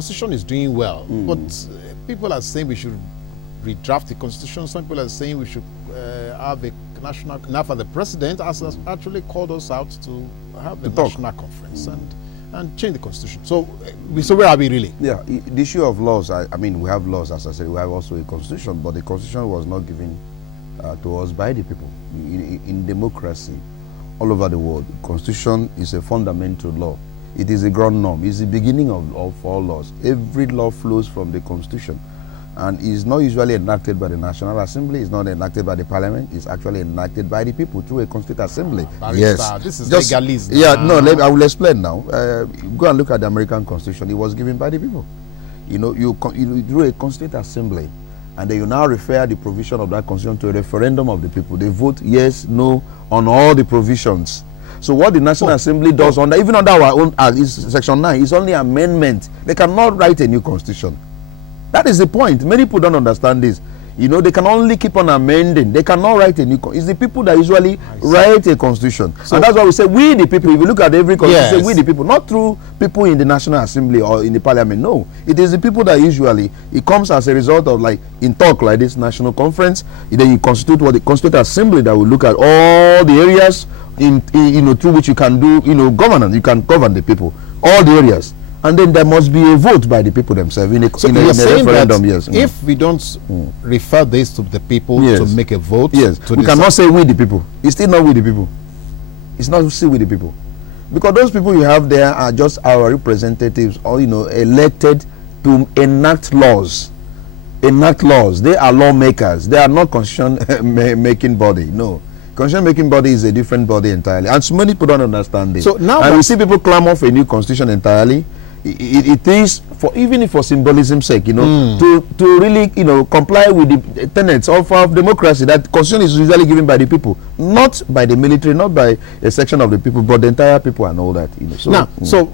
constitution is doing well, but people are saying we should redraft the constitution. Some people are saying we should have a national. Now, for the president has actually called us out to have the national conference and change the constitution. So where are we really? Yeah, the issue of laws. I mean, we have laws, as I said. We have also a constitution, but the constitution was not given to us by the people. In democracy, all over the world, constitution is a fundamental law. It is a ground norm. It's the beginning of all laws. Every law flows from the constitution, and is not usually enacted by the National Assembly. It's not enacted by the Parliament. It's actually enacted by the people through a Constituent Assembly. Yes, this is legalism. Yeah, no, I will explain now. Go and look at the American Constitution. It was given by the people. You know, you do a Constituent Assembly, and then you now refer the provision of that constitution to a referendum of the people. They vote yes, no on all the provisions. So what the National Assembly does, even under our own act, is Section 9, is only amendment. They cannot write a new constitution. That is the point. Many people don't understand this. You know, they can only keep on amending. They cannot write a new constitution. It's the people that usually write a constitution. So, and that's why we say we the people. If you look at every constitution, yes, we the people, not through people in the National Assembly or in the Parliament. No, it is the people that usually, it comes as a result of, like, in talk like this national conference. Then you constitute what the Constituent Assembly that will look at all the areas through which you can do governance. You can govern the people, all the areas. And then there must be a vote by the people themselves in a referendum. Yes. If we don't refer this to the people to make a vote, we cannot say we the people. It's still not we the people. It's not still we the people, because those people you have there are just our representatives, or elected to enact laws. Enact laws. They are lawmakers. They are not constitution making body. No. Constitution making body is a different body entirely, and so many people don't understand this. So now, and we see people clamor for a new constitution entirely. It is for, even if for symbolism's sake, to really comply with the tenets of democracy. That constitution is usually given by the people, not by the military, not by a section of the people, but the entire people and all that. So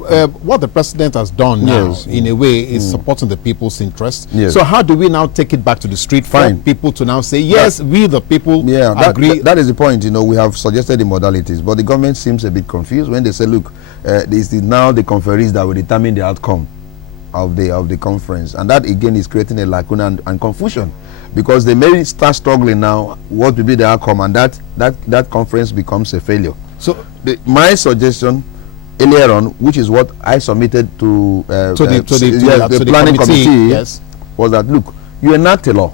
what the president has done now, in a way, is supporting the people's interest. Yes. So how do we now take it back to the street for people to now say, yes, we the people agree? That is the point. We have suggested the modalities, but the government seems a bit confused when they say, look, this is now the conferees that will determine the outcome of the conference, and that again is creating a lacuna and confusion, because they may start struggling now what will be the outcome, and that conference becomes a failure. So my suggestion earlier on, which is what I submitted to the planning committee, was that, look, you enact a law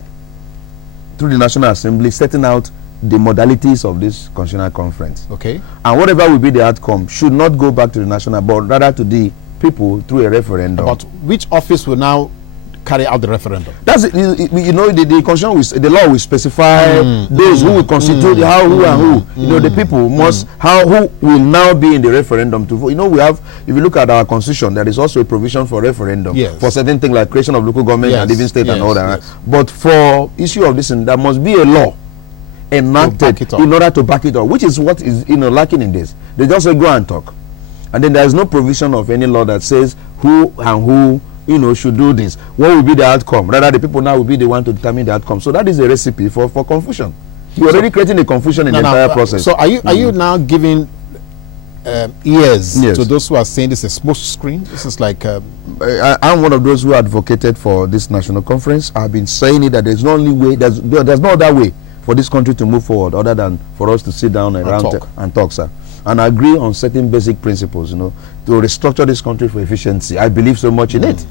through the National Assembly setting out the modalities of this constitutional conference. Okay. And whatever will be the outcome should not go back to the national, but rather to the people through a referendum. But which office will now carry out the referendum? That's it. The constitution, the law will specify those who will constitute the people must who will now be in the referendum to vote. We have, if you look at our constitution, there is also a provision for referendum for certain things like creation of local government and living state and all that. But for issue of this, there must be a law enacted in order to back it up, which is what is lacking in this. They just say go and talk, and then there is no provision of any law that says who and who should do this. What will be the outcome? Rather, the people now will be the one to determine the outcome. So that is a recipe for confusion. You're already creating a confusion in the entire process. So are you now giving ears to those who are saying this is a smoke screen? This is like I'm one of those who advocated for this national conference. I've been saying it that there's no only way, there's no other way for this country to move forward other than for us to sit down and talk, sir, and agree on certain basic principles, to restructure this country for efficiency. I believe so much in it.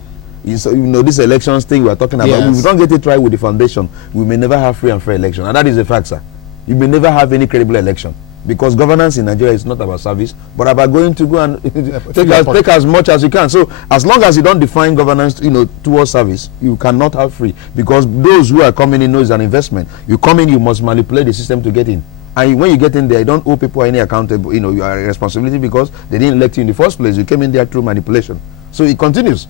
This elections thing we are talking about, if we don't get it right with the foundation, we may never have free and fair election, and that is a fact, sir. You may never have any credible election, because governance in Nigeria is not about service, but about going to go and take as much as you can. So as long as you don't define governance, towards service, you cannot have free, because those who are coming in know it's an investment. You come in, you must manipulate the system to get in, and when you get in there, you don't owe people any accountable. You are a responsibility because they didn't elect you in the first place. You came in there through manipulation. So it continues.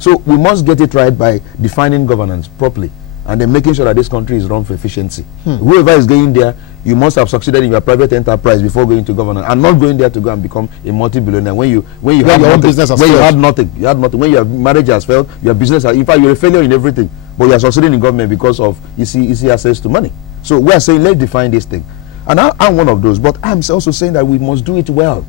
So we must get it right by defining governance properly, and then making sure that this country is run for efficiency. Whoever is going there, you must have succeeded in your private enterprise before going to governance, and not going there to go and become a multi-billionaire when you have your own business has failed. You had nothing. When your marriage has failed, your business has, in fact, you're a failure in everything, but you are succeeding in government because of easy access to money. So we are saying, let's define this thing, and I'm one of those, but I'm also saying that we must do it well.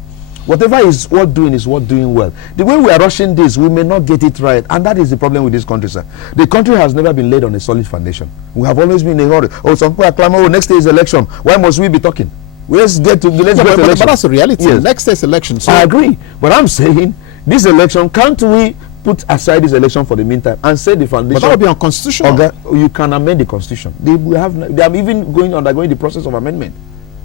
Whatever is worth doing is worth doing well. The way we are rushing this, we may not get it right, and that is the problem with this country, sir. The country has never been laid on a solid foundation. We have always been in a hurry. Oh, some people are clamoring, oh, next day is election. Why must we be talking? Let's get to election. But that's the reality. Yes. Next day's election. So I agree, but I'm saying this election, can't we put aside this election for the meantime and set the foundation? But that would be unconstitutional. Okay, you can amend the constitution. They are even undergoing the process of amendment.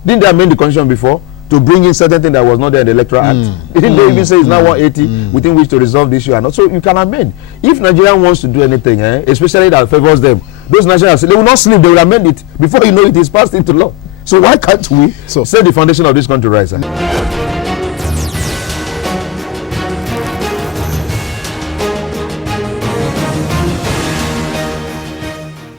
Didn't they amend the constitution before to bring in certain things that was not there in the Electoral Act? Didn't they even say it's now 180 within which to resolve the issue? And also you can amend. If Nigeria wants to do anything, especially that favors them, those nationals, they will not sleep, they will amend it. Before you know it is passed into law. So why can't we set the foundation of this country right, sir?